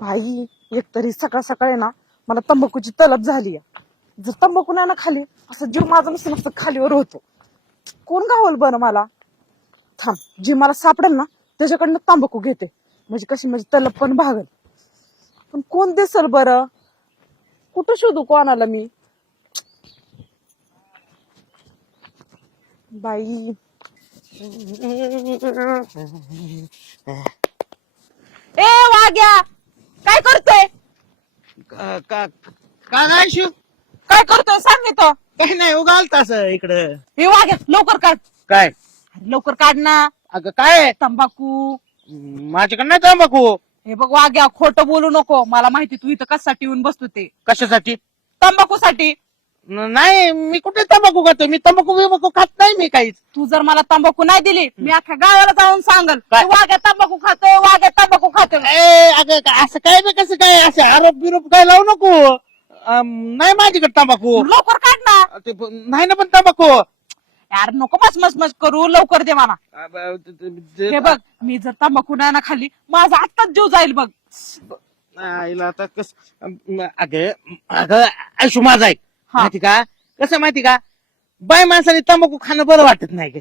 भाई एकतरी सकाळ सकाळी ना मला तंबाखूची तलब झाली जर तंबाखू नाही ना खाली असं जीव माझं नुसतं नुसतं खालीवर होतो. कोण गावल बरं मला? थांब, जी मला सापडेल ना त्याच्याकडनं तंबाखू घेते, म्हणजे कशी माझी तलब पण भागल. पण कोण दिसल बरं? कुठं शोधू कोणाला मी? बाई ए वाग्या, काय करतोय? का का नाही शिव? काय करतोय सांग मी तो. काही नाही उगाल तस इकडं. हे वाग्या लवकर काढ. काय? अरे लवकर काढ ना. अगं काय? तंबाखू. माझ्याकडे नाही तंबाखू. हे बघ वाग्या, खोटं बोलू नको. मला माहिती तू इथं कशासाठी येऊन बसतो ते. कशासाठी? तंबाखूसाठी. नाही मी कुठे तंबाखू खातो? मी तंबाखू खात नाही मी काहीच. तू जर मला तंबाखू नाही दिली मी अख्ख्या गावाला जाऊन सांगल काय? की वाग्या तंबाखू खातोय, वाग्या तंबाखू खातोय. अगं असं काय बे, कसं काय असं आरोप बिरोप काय लावू नको. नाही माझ्याकडे तंबाखू. लवकर काढ ना. नाही ना पण तंबाखू. यार नको मच मच मच करू, लवकर दे मला. हे बघ, मी जर तंबाखू नाही ना खाली माझा आत्ताच जीव जाईल बघ. आईला आता कस. अगं अगं आयशू माझा ऐक. हा. माहिती का कसं माहिती का, बाय माणसाने तंबाखू खाणं बरं वाटत नाही ग.